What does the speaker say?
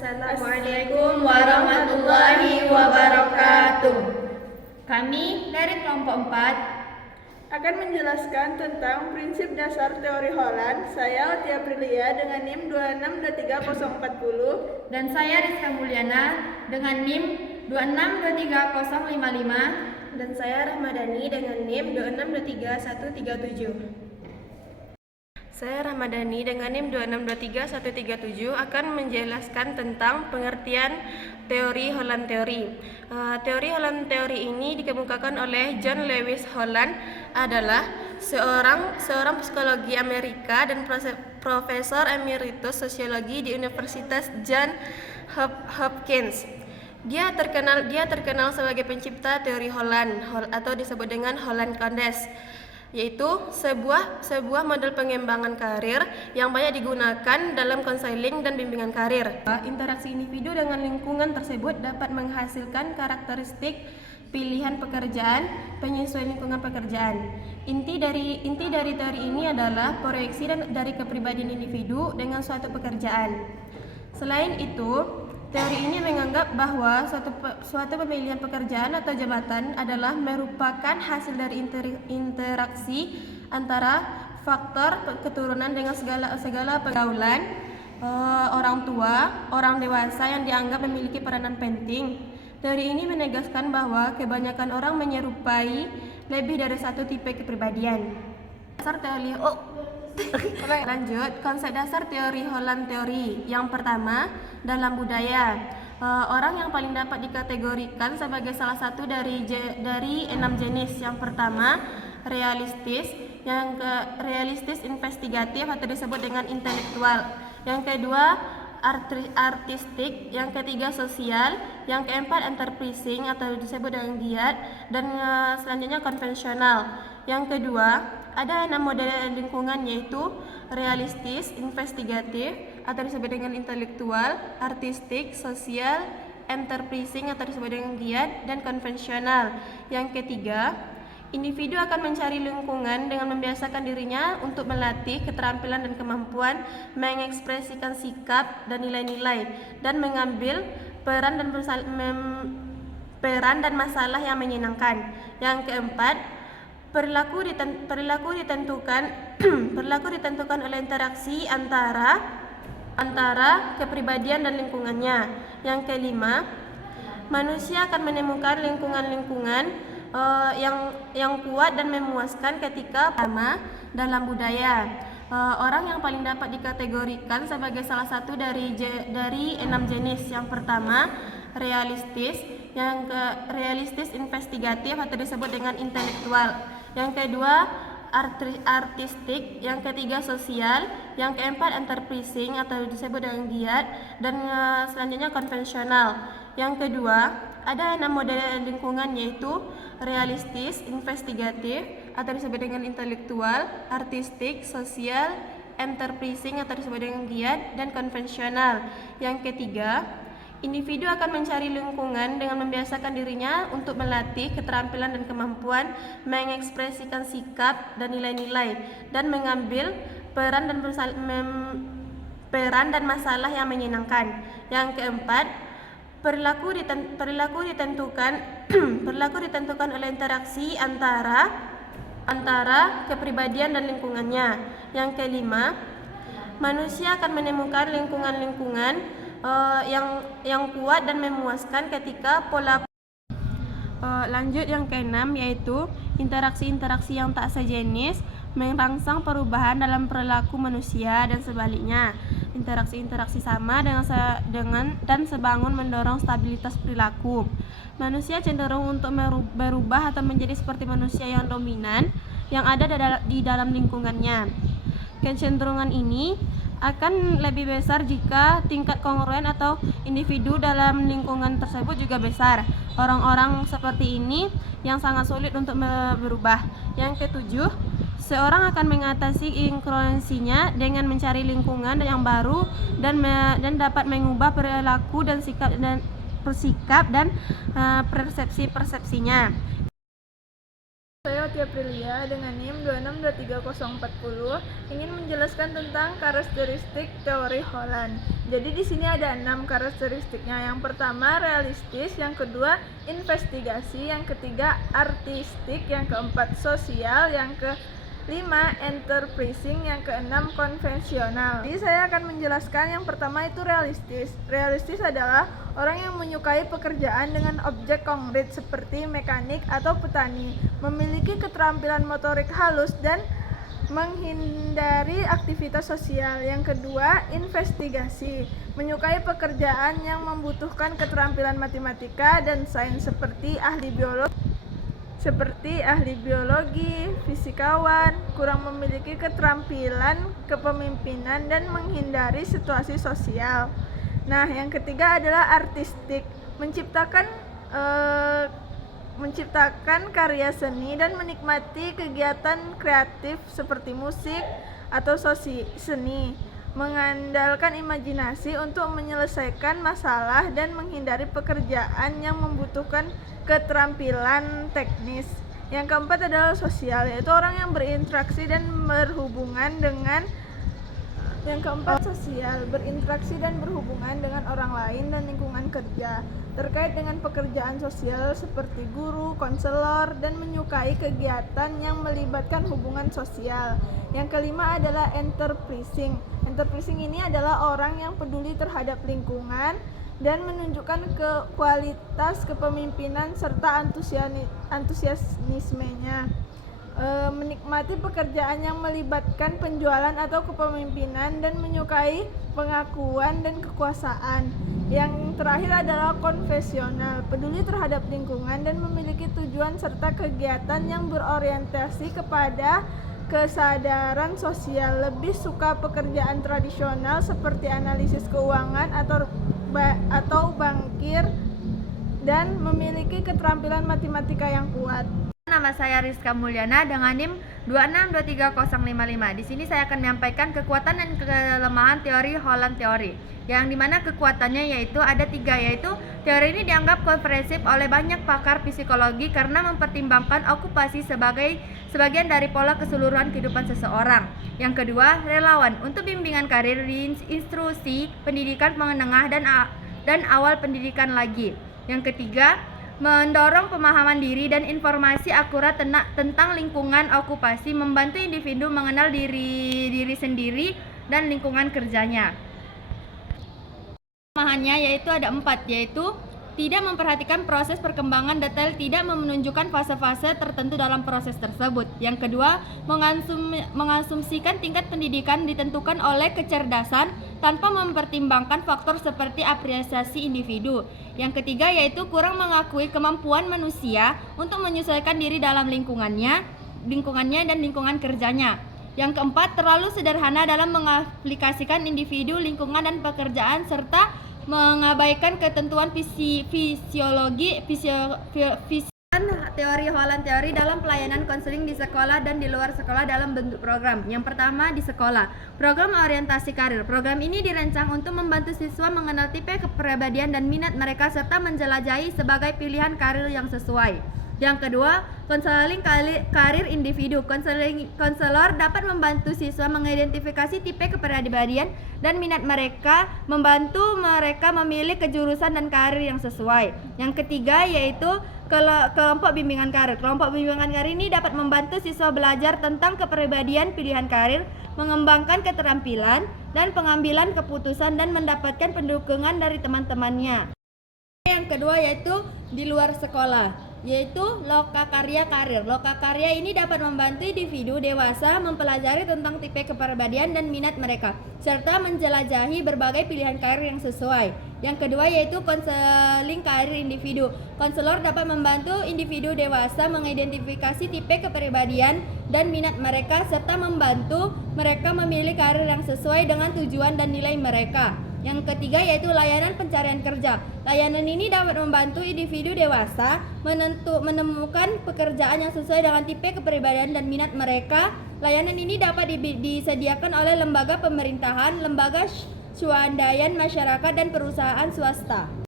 Assalamualaikum warahmatullahi wabarakatuh. Kami dari kelompok 4 akan menjelaskan tentang prinsip dasar teori Holland. Saya Otia Prilia dengan NIM 2623040 dan saya Rizka Mulyana dengan NIM 2623055 dan saya Rahmadani dengan NIM 2623137. Saya Rahmadani dengan NIM 2623137 akan menjelaskan tentang pengertian teori Holland Theory. Teori Holland Theory ini dikemukakan oleh John Lewis Holland, adalah seorang psikologi Amerika dan profesor emeritus sosiologi di Universitas Johns Hopkins. Dia terkenal sebagai pencipta teori Holland atau disebut dengan Holland Condes, yaitu sebuah model pengembangan karir yang banyak digunakan dalam konseling dan bimbingan karir. Interaksi individu dengan lingkungan tersebut dapat menghasilkan karakteristik pilihan pekerjaan, penyesuaian lingkungan pekerjaan. Inti dari teori ini adalah proyeksi dari kepribadian individu dengan suatu pekerjaan. Selain itu, teori ini menganggap bahwa suatu pemilihan pekerjaan atau jabatan adalah merupakan hasil dari interaksi antara faktor keturunan dengan segala pergaulan orang tua, orang dewasa yang dianggap memiliki peranan penting. Teori ini menegaskan bahwa kebanyakan orang menyerupai lebih dari satu tipe kepribadian. Lanjut, konsep dasar teori Holland Theory. Yang pertama, dalam budaya. Orang yang paling dapat dikategorikan sebagai salah satu dari 6 jenis. Yang pertama, realistis. Realistis investigatif atau disebut dengan intelektual. Yang kedua, artistik. Yang ketiga, sosial. Yang keempat, enterprising atau disebut dengan giat. Dan selanjutnya konvensional. Yang kedua, ada 6 model lingkungan, yaitu realistis, investigatif atau disebut dengan intelektual, artistik, sosial, enterprising atau disebut dengan giat, dan konvensional. Yang ketiga, individu akan mencari lingkungan dengan membiasakan dirinya untuk melatih keterampilan dan kemampuan mengekspresikan sikap dan nilai-nilai dan mengambil peran dan masalah yang menyenangkan. Yang keempat, perilaku ditentukan oleh interaksi antara kepribadian dan lingkungannya. Yang kelima, manusia akan menemukan lingkungan yang kuat dan memuaskan ketika pertama, dalam budaya. Orang yang paling dapat dikategorikan sebagai salah satu dari 6 jenis. Yang pertama, realistis. Realistis investigatif atau disebut dengan intelektual. Yang kedua, artistik. Yang ketiga, sosial. Yang keempat, enterprising atau disebut dengan giat, dan selanjutnya konvensional. Yang kedua, ada 6 model lingkungan, yaitu realistis, investigatif atau disebut dengan intelektual, artistik, sosial, enterprising atau disebut dengan giat, dan konvensional. Yang ketiga, individu akan mencari lingkungan dengan membiasakan dirinya untuk melatih keterampilan dan kemampuan mengekspresikan sikap dan nilai-nilai dan mengambil peran dan masalah yang menyenangkan. Yang keempat, perilaku ditentukan oleh interaksi antara kepribadian dan lingkungannya. Yang kelima, manusia akan menemukan lingkungan yang kuat dan memuaskan ketika pola. Lanjut, yang keenam, yaitu interaksi yang tak sejenis merangsang perubahan dalam perilaku manusia dan sebaliknya. Interaksi sama dan sebangun mendorong stabilitas perilaku. Manusia cenderung untuk berubah atau menjadi seperti manusia yang dominan yang ada di dalam lingkungannya. Kecenderungan ini akan lebih besar jika tingkat kongruen atau individu dalam lingkungan tersebut juga besar. Orang-orang seperti ini yang sangat sulit untuk berubah. Yang ketujuh, seorang akan mengatasi inkongruensinya dengan mencari lingkungan yang baru dan dapat mengubah perilaku dan sikap dan persepsi-persepsinya. Saya Otia Prilia dengan NIM 2623040 ingin menjelaskan tentang karakteristik teori Holland. Jadi di sini ada 6 karakteristiknya. Yang pertama realistis, yang kedua investigasi, yang ketiga artistik, yang keempat sosial, yang kelima enterprising, yang keenam konvensional. Jadi saya akan menjelaskan yang pertama itu realistis. Realistis adalah orang yang menyukai pekerjaan dengan objek konkret seperti mekanik atau petani, memiliki keterampilan motorik halus dan menghindari aktivitas sosial. Yang kedua, investigasi, menyukai pekerjaan yang membutuhkan keterampilan matematika dan sains seperti ahli biologi, fisikawan, kurang memiliki keterampilan kepemimpinan dan menghindari situasi sosial. Nah, yang ketiga adalah artistik, menciptakan karya seni dan menikmati kegiatan kreatif seperti musik atau seni, mengandalkan imajinasi untuk menyelesaikan masalah dan menghindari pekerjaan yang membutuhkan keterampilan teknis. Yang keempat adalah sosial, yaitu orang yang berinteraksi dan berhubungan dengan orang lain dan lingkungan kerja, terkait dengan pekerjaan sosial seperti guru, konselor, dan menyukai kegiatan yang melibatkan hubungan sosial. Yang kelima adalah enterprising. Enterprising ini adalah orang yang peduli terhadap lingkungan dan menunjukkan kualitas kepemimpinan serta antusiasmenya. Menikmati pekerjaan yang melibatkan penjualan atau kepemimpinan dan menyukai pengakuan dan kekuasaan. Yang terakhir adalah konvensional, peduli terhadap lingkungan dan memiliki tujuan serta kegiatan yang berorientasi kepada kesadaran sosial. Lebih suka pekerjaan tradisional seperti analisis keuangan atau bankir dan memiliki keterampilan matematika yang kuat. Nama saya Rizka Mulyana dengan NIM 2623055. Di sini saya akan menyampaikan kekuatan dan kelemahan teori Holland Theory. Yang dimana kekuatannya yaitu ada 3, yaitu teori ini dianggap komprehensif oleh banyak pakar psikologi karena mempertimbangkan okupasi sebagian dari pola keseluruhan kehidupan seseorang. Yang kedua, relawan untuk bimbingan karir di instruksi pendidikan menengah dan awal pendidikan lagi. Yang ketiga, mendorong pemahaman diri dan informasi akurat tentang lingkungan okupasi, membantu individu mengenal diri sendiri dan lingkungan kerjanya. Kelemahannya yaitu ada 4, yaitu tidak memperhatikan proses perkembangan detail, tidak menunjukkan fase-fase tertentu dalam proses tersebut. Yang kedua, mengasumsikan tingkat pendidikan ditentukan oleh kecerdasan tanpa mempertimbangkan faktor seperti apresiasi individu. Yang ketiga yaitu kurang mengakui kemampuan manusia untuk menyesuaikan diri dalam lingkungannya dan lingkungan kerjanya. Yang keempat, terlalu sederhana dalam mengaplikasikan individu, lingkungan, dan pekerjaan serta mengabaikan ketentuan teori Holland Theory dalam pelayanan konseling di sekolah dan di luar sekolah dalam bentuk program. Yang pertama, di sekolah. Program orientasi karir. Program ini dirancang untuk membantu siswa mengenal tipe kepribadian dan minat mereka serta menjelajahi sebagai pilihan karir yang sesuai. Yang kedua, konseling karir individu. Konselor dapat membantu siswa mengidentifikasi tipe kepribadian dan minat mereka, membantu mereka memilih kejurusan dan karir yang sesuai. Yang ketiga yaitu kelompok bimbingan karir. Kelompok bimbingan karir ini dapat membantu siswa belajar tentang kepribadian, pilihan karir, mengembangkan keterampilan dan pengambilan keputusan dan mendapatkan pendukungan dari teman-temannya. Yang kedua yaitu di luar sekolah, yaitu lokakarya karir. Lokakarya ini dapat membantu individu dewasa mempelajari tentang tipe kepribadian dan minat mereka serta menjelajahi berbagai pilihan karir yang sesuai. Yang kedua yaitu konseling karir individu. Konselor dapat membantu individu dewasa mengidentifikasi tipe kepribadian dan minat mereka serta membantu mereka memilih karir yang sesuai dengan tujuan dan nilai mereka. Yang ketiga yaitu layanan pencarian kerja. Layanan ini dapat membantu individu dewasa menemukan pekerjaan yang sesuai dengan tipe kepribadian dan minat mereka. Layanan ini dapat disediakan oleh lembaga pemerintahan, lembaga swadaya masyarakat, dan perusahaan swasta.